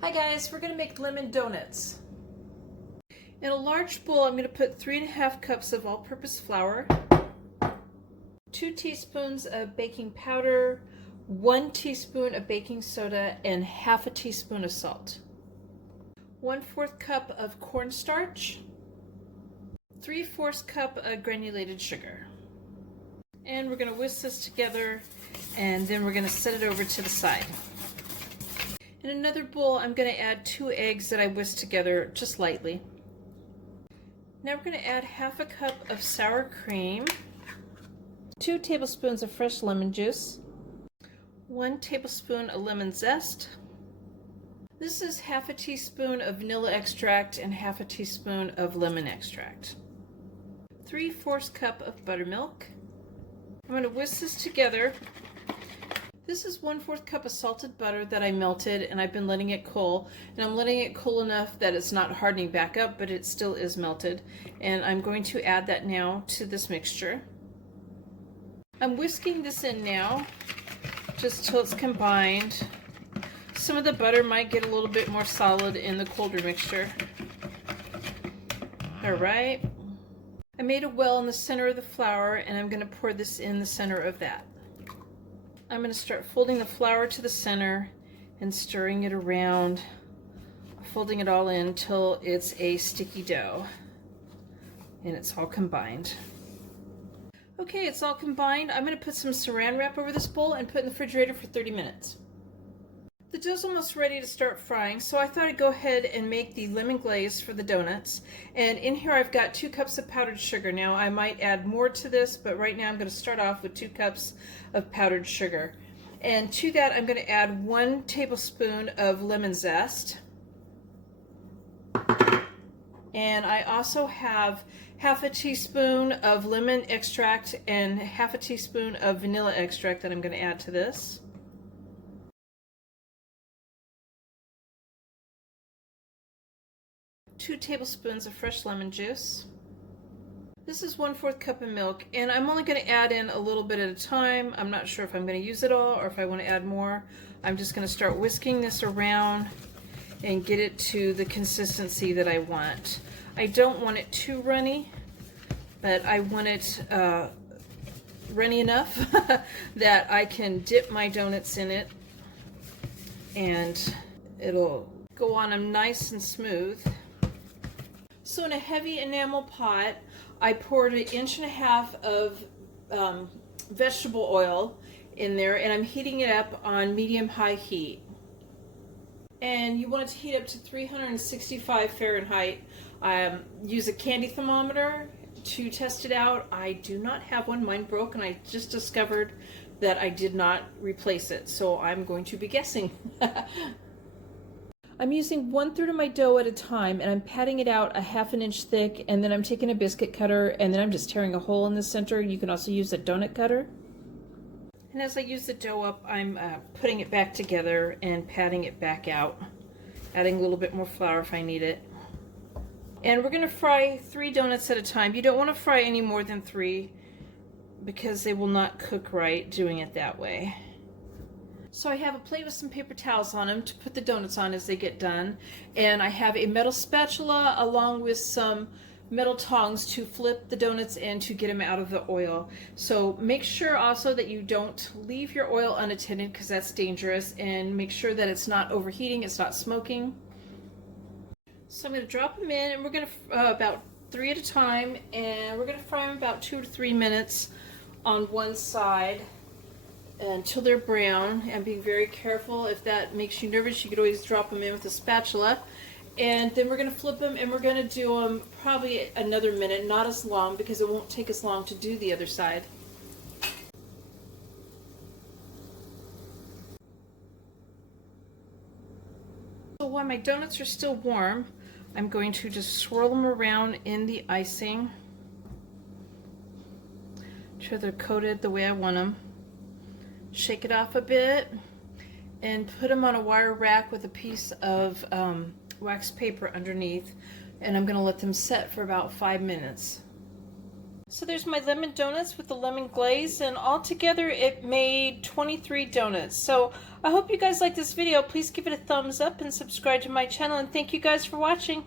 Hi guys, we're going to make lemon donuts. In a large bowl, I'm going to put 3½ cups of all-purpose flour, 2 teaspoons of baking powder, 1 teaspoon of baking soda, and ½ teaspoon of salt. 1/4 cup of cornstarch, 3/4 cup of granulated sugar. And we're going to whisk this together, and then we're going to set it over to the side. In another bowl, I'm going to add 2 eggs that I whisked together just lightly. Now we're going to add ½ cup of sour cream, 2 tablespoons of fresh lemon juice, 1 tablespoon of lemon zest. This is ½ teaspoon of vanilla extract and ½ teaspoon of lemon extract. 3/4 cup of buttermilk. I'm going to whisk this together. This is 1/4 cup of salted butter that I melted, and I've been letting it cool. And I'm letting it cool enough that it's not hardening back up, but it still is melted. And I'm going to add that now to this mixture. I'm whisking this in now, just till it's combined. Some of the butter might get a little bit more solid in the colder mixture. All right. I made a well in the center of the flour, and I'm going to pour this in the center of that. I'm going to start folding the flour to the center and stirring it around, folding it all in until it's a sticky dough and it's all combined. Okay, it's all combined. I'm going to put some saran wrap over this bowl and put it in the refrigerator for 30 minutes. The dough's almost ready to start frying, so I thought I'd go ahead and make the lemon glaze for the donuts. And in here I've got 2 cups of powdered sugar. Now I might add more to this, but right now I'm going to start off with 2 cups of powdered sugar. And to that I'm going to add 1 tablespoon of lemon zest. And I also have ½ teaspoon of lemon extract and ½ teaspoon of vanilla extract that I'm going to add to this. 2 tablespoons of fresh lemon juice. This is 1/4 cup of milk, and I'm only going to add in a little bit at a time. I'm not sure if I'm going to use it all or if I want to add more. I'm just going to start whisking this around and get it to the consistency that I want. I don't want it too runny, but I want it runny enough that I can dip my donuts in it and it'll go on them nice and smooth. So in a heavy enamel pot, I poured 1.5 inches of vegetable oil in there, and I'm heating it up on medium-high heat. And you want it to heat up to 365 Fahrenheit. Use a candy thermometer to test it out. I do not have one. Mine broke, and I just discovered that I did not replace it, so I'm going to be guessing. I'm using 1/3 of my dough at a time, and I'm patting it out 1/2 inch thick, and then I'm taking a biscuit cutter and then I'm just tearing a hole in the center. You can also use a donut cutter. And as I use the dough up, I'm putting it back together and patting it back out, adding a little bit more flour if I need it. And we're going to fry 3 donuts at a time. You don't want to fry any more than 3 because they will not cook right doing it that way. So I have a plate with some paper towels on them to put the donuts on as they get done. And I have a metal spatula along with some metal tongs to flip the donuts in to get them out of the oil. So make sure also that you don't leave your oil unattended because that's dangerous, and make sure that it's not overheating, it's not smoking. So I'm going to drop them in, and we're going to about 3 at a time, and we're going to fry them about 2 to 3 minutes on one side until they're brown. And be very careful. If that makes you nervous, you could always drop them in with a spatula. And then we're going to flip them, and we're going to do them probably another minute, not as long because it won't take as long to do the other side. So while my donuts are still warm, I'm going to just swirl them around in the icing till they're coated the way I want them. Shake it off a bit and put them on a wire rack with a piece of wax paper underneath, and I'm going to let them set for about 5 minutes. So there's my lemon donuts with the lemon glaze, and all together it made 23 donuts. So I hope you guys like this video. Please give it a thumbs up and subscribe to my channel, and thank you guys for watching.